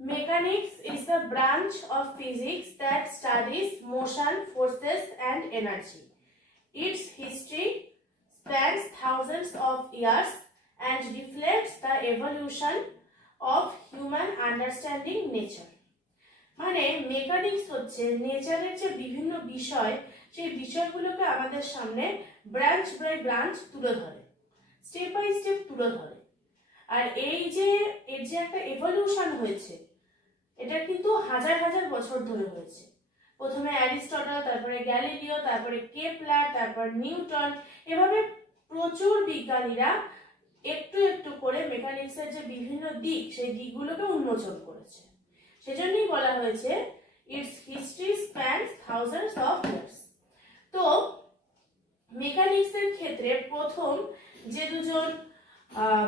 Mechanics is the branch of physics that studies motion, forces and energy. Its history spans thousands of years and reflects the evolution of human understanding nature. মানে mechanics হচ্ছে নেচারের যে বিভিন্ন বিষয় সেই বিষয়গুলোকে আমাদের সামনে ব্রাঞ্চ বাই ব্রাঞ্চ তুলে ধরে, স্টেপ বাই স্টেপ তুলে ধরে। আর এই যে এর যে একটা এভলিউশন হয়েছে এটা কিন্তু হাজার হাজার বছর ধরে হয়েছে। প্রথমে অ্যারিস্টটল, তারপরে গ্যালিলিও, তারপরে কেপলার, তারপর নিউটন, এভাবে প্রচুর বিজ্ঞানীরা একটু একটু করে মেকানিক্সের যে বিভিন্ন দিক সেই দিকগুলোকে উন্মোচন করেছে। সেজন্যই বলা হয়েছে it's history spans thousands of years. তো মেকানিক্সের ক্ষেত্রে প্রথম যে দুজন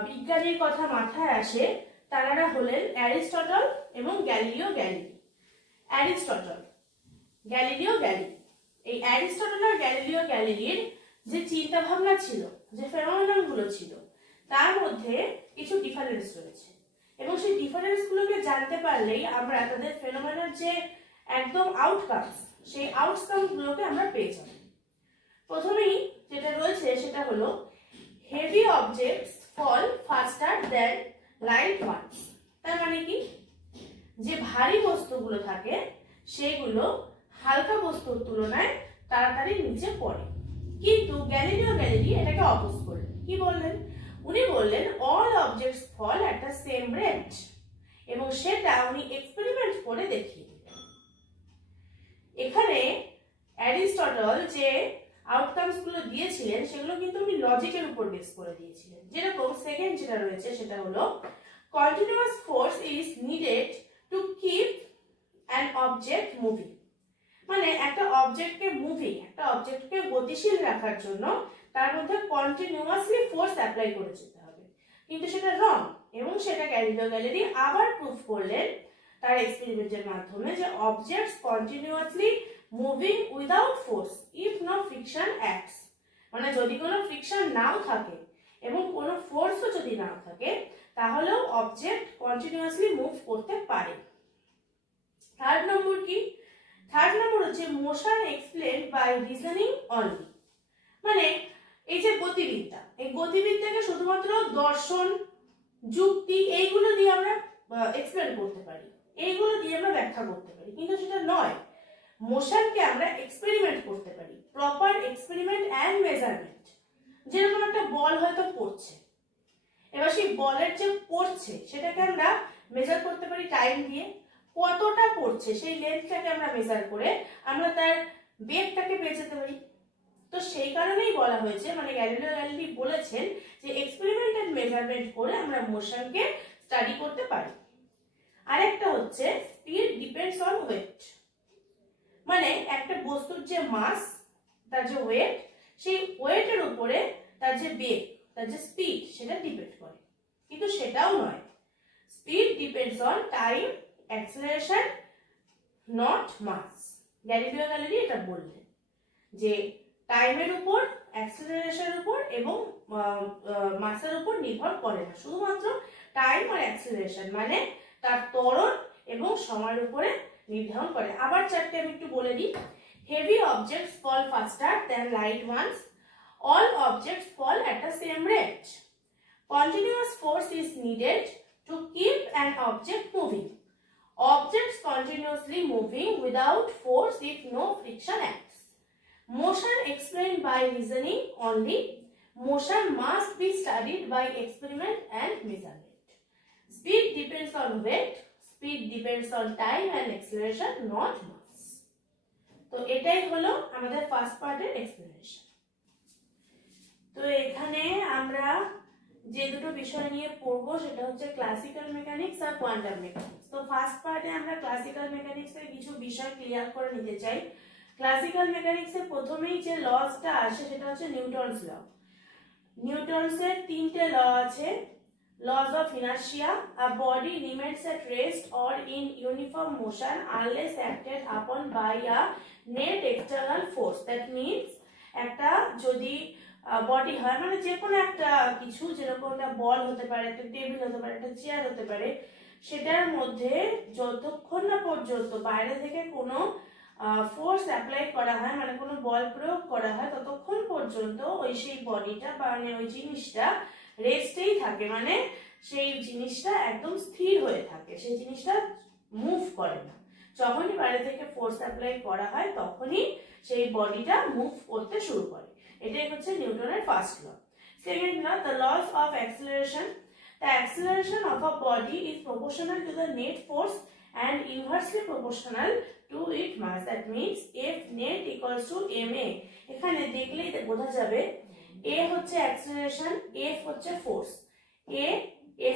বিজ্ঞানীর কথা মাথায় আসে তারা হলেন অ্যারিস্টটল এবং Galileo Galilei. Aristotle, Galileo Galilei. এই অ্যারিস্টটল আর গ্যালিলিও গ্যালিলির যে চিন্তা ভাবনা ছিল, যে ফেনোমেননগুলো ছিল, তার মধ্যে কিছু ডিফারেন্স রয়েছে এবং সেই ডিফারেন্স গুলোকে জানতে পারলেই আমরা তাদের ফেনোমেনন যে একদম আউটকামস, সেই আউটকাম গুলোকে আমরা পেয়ে যাব। প্রথমেই যেটা রয়েছে সেটা হলো heavy objects fall faster than light once. তার মানে কি, যে ভারী বস্তুগুলো থাকে সেগুলো হালকা বস্তুর তুলনায় তাড়াতাড়ি নিচে পড়ে। কিন্তু গ্যালিলিও গ্যালিলি এটাকে অপোজ করলেন। কি বললেন? উনি বললেন all objects fall at the same rate, এবং সেটা উনি এক্সপেরিমেন্ট করে দেখিয়ে দিলেন। এখানে অ্যারিস্টটল যে আউটকামস গুলো দিয়েছিলেন সেগুলো কিন্তু উনি লজিকের উপর বেস করে দিয়েছিলেন। যেরকম সেকেন্ড যেটা রয়েছে সেটা হলো continuous force is needed to keep an object moving. মানে একটা অবজেক্টকে মুভিং, একটা অবজেক্টকে গতিশীল রাখার জন্য তার মধ্যে কন্টিনিউয়াসলি ফোর্স অ্যাপ্লাই করে যেতে হবে, কিন্তু সেটা রং। এবং সেটা গ্যালিলিও গ্যালিলি আবার প্রুফ করলেন তার এক্সপেরিমেন্টের মাধ্যমে যে objects continuously moving without force if no friction acts. মানে যদি কোনো ফ্রিকশন নাও থাকে এবং কোনো ফোর্সও যদি নাও থাকে তাহলেও অবজেক্ট কন্টিনিউয়াসলি মুভ করতে পারে। থার্ড নম্বর কি? থার্ড নম্বর হচ্ছে মোশন এক্সপ্লেনড বাই রিজনিং অনলি। মানে এই যে গতিবিদ্যা, এই গতিবিদ্যাকে শুধুমাত্র দর্শন, যুক্তি এইগুলো দিয়ে আমরা এক্সপ্লেন করতে পারি, এইগুলো দিয়ে আমরা ব্যাখ্যা করতে পারি, কিন্তু সেটা নয়। মোশনকে আমরা এক্সপেরিমেন্ট করতে পারি, প্রপার এক্সপেরিমেন্ট অ্যান্ড মেজারমেন্ট। যেরকম একটা বল হয়তো পড়ছে, এবার সেই বলের যে পড়ছে সেটাকে আমরা মেজার করতে পারি টাইম দিয়ে, কতটা পড়ছে সেই লেন্থটাকে আমরা মেজার করে আমরা তার বেগটাকে পেয়ে যেতে পারি। তো সেই কারণেই বলা হয়েছে, মানে গ্যালিলিও গ্যালিলি বলেছেন যে এক্সপেরিমেন্ট এন্ড মেজারমেন্ট করে আমরা মোশনকে স্টাডি করতে পারি। আরেকটা হচ্ছে স্পিড ডিপেন্ডস অন ওয়েট। মানে একটা বস্তুর যে মাস, তার যে ওয়েট, সেই ওয়েটের উপরে তার যে বেগ, তার যে স্পিড সেটা ডিপেন্ড করে, কিন্তু সেটাও নয়। Speed depends on time, acceleration, not mass. Galileo Galilei এটা বললেন যে টাইমের উপর, অ্যাক্সেলারেশনের উপর এবং মাসের উপর নির্ভর করে না, শুধুমাত্র টাইম আর অ্যাক্সেলারেশন মানে তার ত্বরণ এবং সময়ের উপরে নির্ধারণ করে। আবার চারটে আমি একটু বলে দিই। Heavy objects fall faster than light ones. All objects fall at the same rate. Continuous force is needed to keep an object moving. Objects continuously moving without force if no friction acts. Motion explained by reasoning only. Motion must be studied by experiment and measurement. Speed depends on weight. Speed depends on time and acceleration, not mass. তো এটাই হলো আমাদের first পার্টের explanation. তো এখানে আমরা যে দুটো বিষয় নিয়ে পড়বো সেটা হচ্ছে ক্লাসিক্যাল মেকানিক্স আর কোয়ান্টাম মেকানিক্স। তো ফার্স্ট পার্টে আমরা ক্লাসিক্যাল মেকানিক্স এর কিছু বিষয় ক্লিয়ার করে নিতে চাই। ক্লাসিক্যাল মেকানিক্স এর প্রথমেই যে লসটা আসে সেটা হচ্ছে নিউটনস ল। নিউটনস এর তিনটে ল আছে। Laws of inertia, a body remains at rest or in uniform motion unless acted upon by a net external force. That means একটা যদি বডি হয়, মানে যে কোনো একটা কিছু, যেরকম একটা বল হতে পারে, একটা টেবিল হতে পারে, একটা চেয়ার হতে পারে, সেটার মধ্যে যতক্ষণ না পর্যন্ত বাইরে থেকে কোনো ফোর্স অ্যাপ্লাই করা হয়, মানে কোনো বল প্রয়োগ করা হয়, ততক্ষণ পর্যন্ত ওই সেই বডিটা বা মানে ওই জিনিসটা রেস্টেই থাকে, মানে সেই জিনিসটা একদম স্থির হয়ে থাকে, সেই জিনিসটা মুভ করে না। যখনই বাইরে থেকে ফোর্স অ্যাপ্লাই করা হয় তখনই সেই বডিটা মুভ করতে শুরু করে। এটাই হচ্ছে নিউটনের first law. Second law, the laws of acceleration. The acceleration of a body is proportional to the net force and inversely proportional to its mass. That means F net equals to ma. এখানে দেখলেই বোঝা যাবে a হচ্ছে acceleration, f হচ্ছে force, a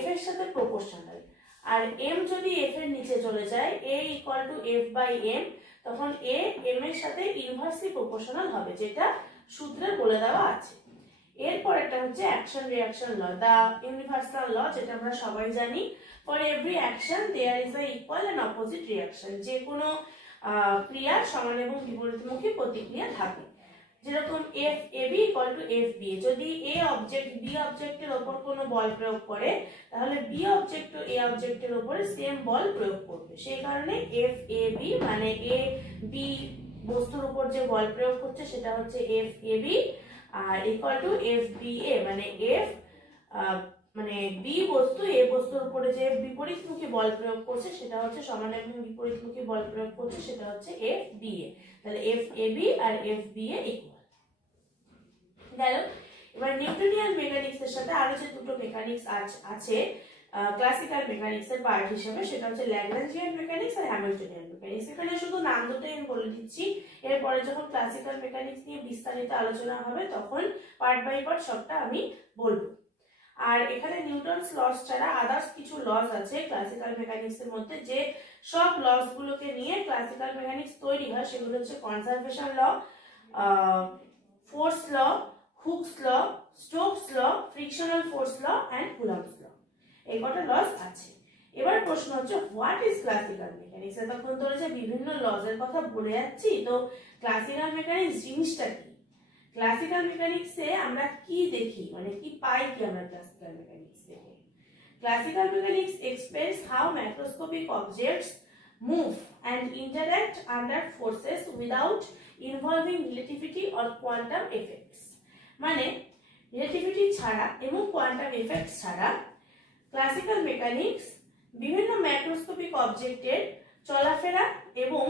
f এর সাথে proportional, আর m যদি f এর নিচে চলে যায়, a equal to f by m, তখন a m এর সাথে inversely proportional হবে, যেটা সূত্রে বলে দেওয়া আছে। এরপর একটা হচ্ছে action reaction law, the universal law, যেটা আমরা সবাই জানি। For every action there is a equal and opposite reaction. যে কোনো ক্রিয়ার সমান এবং বিপরীতমুখী প্রতিক্রিয়া থাকে। যেরকম F A B equal to F B, যদি এ অবজেক্ট বি অবজেক্টের উপর কোনো বল প্রয়োগ করে, তাহলে বি অবজেক্ট ও এ অবজেক্টের উপরে সেম বল প্রয়োগ করবে। সেই কারণে এফ এ বি মানে এ বি বস্তুর উপর যে বল প্রয়োগ করছে সেটা হচ্ছে এফ এ বি, আর equal to F B A মানে এফ মানে বি বস্তু এ বস্তুর উপরে যে বিপরীতমুখী বল প্রয়োগ করছে সেটা হচ্ছে সমান এবং বিপরীতমুখী বল প্রয়োগ করছে সেটা হচ্ছে এফ বি এ। তাহলে এফ এ বি আর এফ বি এ ইকুয়াল। গেল। এবার নিউটনিয়ান মেকানিক্স এর সাথে আরো যে দুটো মেকানিক্স আছে ক্লাসিক্যাল মেকানিক্স এর পার্ট হিসেবে, সেটা হচ্ছে ল্যাগ্রাঞ্জিয়ান মেকানিক্স আর হ্যামিল্টনিয়ান মেকানিক্স। এখানে শুধু নাম দুটোই আমি বলে দিচ্ছি, এরপরে যখন ক্লাসিক্যাল মেকানিক্স নিয়ে বিস্তারিত আলোচনা হবে তখন পার্ট বাই পার্ট সবটা আমি বলবো। আর এখানে নিউটনস লস ছাড়া আদার্স কিছু লস আছে ক্লাসিক্যাল মেকানিক্স এর মধ্যে, যে সব লস গুলোকে নিয়ে ক্লাসিক্যাল মেকানিক্স তৈরি হয়। সেগুলো হচ্ছে conservation law, force law, Hooke's law, Stokes law, frictional force law and Coulomb's law. এই কটা লস আছে। এবার প্রশ্ন হচ্ছে হোয়াট ইজ ক্লাসিক্যাল মেকানিক্স। এতক্ষণ ধরে যে বিভিন্ন লস এর কথা বলে যাচ্ছি, তো ক্লাসিক্যাল মেকানিক্স জিনিসটা কি? ক্লাসিক্যাল মেকানিক্সে আমরা কি দেখি, মানে কি পাই কি আমরা ক্লাসিক্যাল মেকানিক্স থেকে? Classical mechanics explains how macroscopic objects move and interact under forces without involving relativity or quantum effects. মানে রিলেটিভিটি ছাড়া এবং কোয়ান্টাম এফেক্ট ছাড়া ক্লাসিক্যাল মেকানিক্স বিভিন্ন ম্যাক্রোস্কোপিক অবজেক্টের চলাফেরা এবং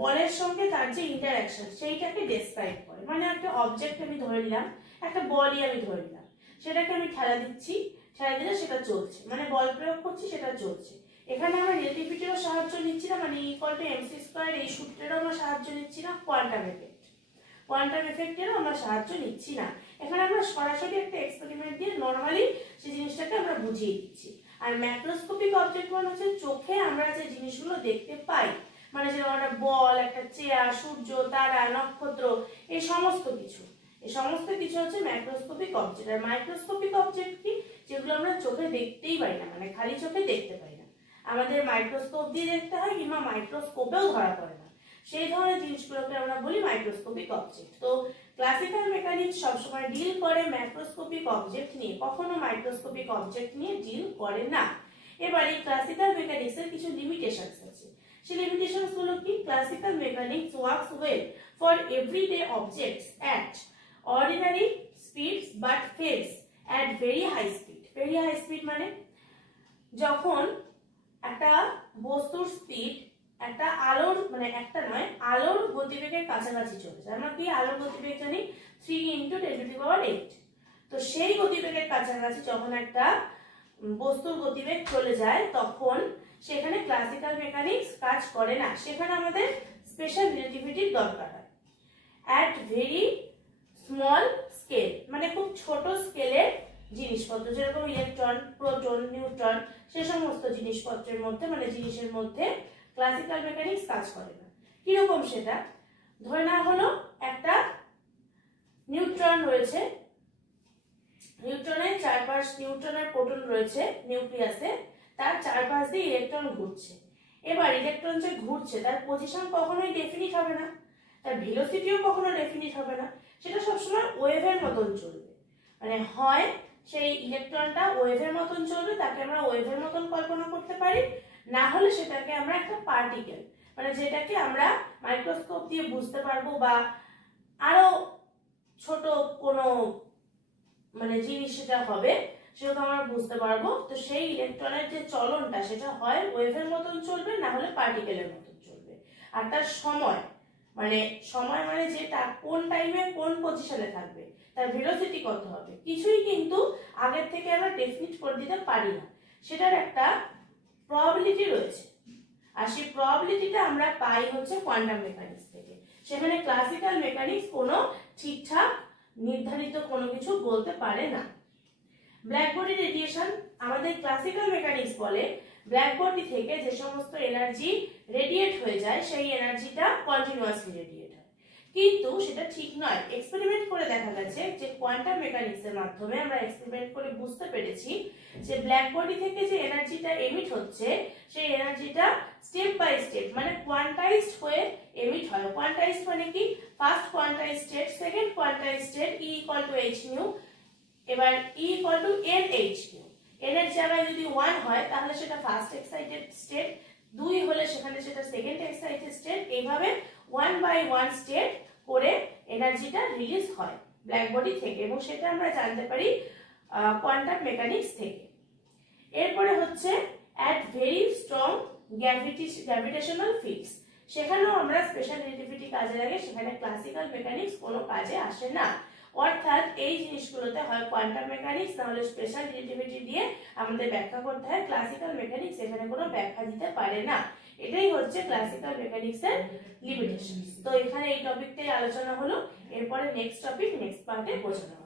বলের সঙ্গে তার যে ইন্টারঅ্যাকশন সেইটাকে ডেসক্রাইব করে। মানে একটা অবজেক্ট আমি ধরে নিলাম, একটা বলই আমি ধরে নিলাম, সেটাকে আমি ঠেলা দিচ্ছি, ঠেলা দিলে সেটা চলছে, মানে বল প্রয়োগ করছি সেটা চলছে। এখানে আমরা রিলেটিভিটিরও সাহায্য নিচ্ছি না, মানে ইকুয়াল টু এমসি স্কয়ার এই সূত্রেরও আমরা সাহায্য নিচ্ছি না, কোয়ান্টাম এফেক্টেরও আমরা সাহায্য নিচ্ছি না। এখানে আমরা সরাসরি একটা এক্সপেরিমেন্ট দিয়ে নরমালি সেই জিনিসটাকে আমরা বুঝিয়ে দিচ্ছি। আর ম্যাক্রোস্কোপিক অবজেক্ট মানে হচ্ছে চোখে আমরা যে জিনিসগুলো দেখতে পাই, মানে যেরকম একটা বল, একটা চেয়ার, সূর্য, তারা, নক্ষত্র, এই সমস্ত কিছু হচ্ছে ম্যাক্রোস্কোপিক অবজেক্ট। আর মাইক্রোস্কোপিক অবজেক্ট কি? যেগুলো আমরা চোখে দেখতেই পাই না, মানে খালি চোখে দেখতে পাই না, আমাদের মাইক্রোস্কোপ দিয়ে দেখতে হয় কিংবা মাইক্রোস্কোপেও ধরা পড়ে না, সেই ধরনের জিনিসগুলোকে আমরা বলি মাইক্রোস্কোপিক অবজেক্ট। তো ক্লাসিক্যাল মেকানিক্স সবসময় ডিল করে ম্যাক্রোস্কোপিক অবজেক্ট নিয়ে, কখনো মাইক্রোস্কোপিক অবজেক্ট নিয়ে ডিল করে না। এবার এই ক্লাসিক্যাল মেকানিক্সের কিছু লিমিটেশনস আছে। সেই লিমিটেশনস গুলো কি? Classical mechanics works well for everyday objects at ordinary speeds but fails at very high speed. Very high speed মানে যখন একটা বস্তুর স্পিড একটা আলোর, মানে একটা নয়, আলোর গতিবেগের কাছাকাছি চলে যায়। আমরা কি আলোর গতিবেগ জানি 3 × 10⁸। তো সেই গতিবেগের কাছাকাছি যখন একটা বস্তুর গতিবেগ চলে যায় তখন সেখানে ক্লাসিক্যাল মেকানিক্স কাজ করে না, সেখানে আমাদের স্পেশাল রিলেটিভিটির দরকার হয়। অ্যাট ভেরি স্মল স্কেল মানে খুব ছোট স্কেলের জিনিসপত্র, যেরকম ইলেকট্রন, প্রোটন, নিউট্রন, সে সমস্ত জিনিসপত্রের মধ্যে, মানে জিনিসের মধ্যে ক্লাসিক্যাল মেকানিক্স কাজ করে না। কিরকম সেটা? ধরে নেওয়া হলো একটা নিউট্রন রয়েছে, নিউট্রনের চারপাশ, নিউট্রনের প্রোটন রয়েছে নিউক্লিয়াসে, তার চারপাশ দিয়ে ইলেকট্রন ঘুরছে। এবার ইলেকট্রন যে ঘুরছে তার পজিশন কখনোই ডেফিনিট হবে না, তার ভেলোসিটিও কখনো ডেফিনিট হবে না, সেটা সবসময় ওয়েভের মতন চলবে। মানে হয় সেই ইলেকট্রনটা ওয়েভের মতন চলবে, তাকে আমরা ওয়েভের মতন কল্পনা করতে পারি, না হলে সেটাকে আমরা একটা পার্টিকেল, মানে যেটাকে আমরা মাইক্রোস্কোপ দিয়ে বুঝতে পারবো বা আরো ছোট কোনো মানে জিনিস সেটা হবে, সেটা আমরা বুঝতে পারবো। তো সেই ইলেকট্রনের যে চলনটা সেটা হয় ওয়েভের মতন চলবে, না হলে পার্টিকেলের মতন চলবে। আর তার সময় মানে যেটা কোন টাইমে কোন পজিশনে থাকবে, তার ভেলোসিটি কত হবে, কিছুই কিন্তু আগের থেকে আমরা ডেফিনিট করে দিতে পারি না, সেটার একটা প্রবাবিলিটি রয়েছে। আর সেই প্রবাবিলিটিটা আমরা পাই হচ্ছে কোয়ান্টাম মেকানিক্স থেকে। সেখানে ক্লাসিক্যাল মেকানিক্স কোনো ঠিকঠাক নির্ধারিত কোনো কিছু বলতে পারে না। ব্ল্যাক বডি রেডিয়েশন, আমাদের ক্লাসিক্যাল মেকানিক্স বলে ব্ল্যাক বডি থেকে যে সমস্ত এনার্জি রেডিয়েট হয়ে যায় সেই এনার্জিটা কন্টিনিউয়াসলি রেডিয়েট হয়, কিন্তু সেটা ঠিক নয়। এক্সপেরিমেন্ট করে দেখা গেছে যে কোয়ান্টাম মেকানিক্সের মাধ্যমে আমরা এক্সপেরিমেন্ট করে বুঝতে পেরেছি যে ব্ল্যাক বডি থেকে যে এনার্জিটা এমিট হচ্ছে সেই এনার্জিটা স্টেপ বাই স্টেপ মানে কোয়ান্টাইজড হয়ে এমিট হয়। কোয়ান্টাইজড মানে কি, first quantise state, second quantise state E = h nu, এবার E = n h nu। n এর জায়গায় যদি 1 হয় তাহলে সেটা ফার্স্ট এক্সাইটেড স্টেট, 2 হলে সেখানে সেটা সেকেন্ড এক্সাইটেড স্টেট, এইভাবে 1 বাই 1 স্টেট করে এনার্জিটা রিলিজ হয় ব্ল্যাক বডি থেকে, এবং সেটা আমরা জানতে পারি কোয়ান্টাম মেকানিক্স থেকে। এরপরে হচ্ছে at very strong gravitational fields, সেখানেও আমরা স্পেশাল রিলেটিভিটি কাজে লাগে, সেখানে ক্লাসিক্যাল মেকানিক্স কোনো কাজে আসে না। অর্থাৎ এই জিনিসগুলোতে হয় কোয়ান্টাম মেকানিক্স না হলে স্পেশাল রিলেটিভিটি দিয়ে আমাদের ব্যাখ্যা করতে হয়, ক্লাসিক্যাল মেকানিক্স এখানে কোনো ব্যাখ্যা দিতে পারে না। এটাই হচ্ছে ক্লাসিক্যাল মেকানিক্সের লিমিটেশন। তো এখানে এই টপিকটাই আলোচনা হলো, এরপরে নেক্সট টপিক নেক্সট পার্টে বোঝানো।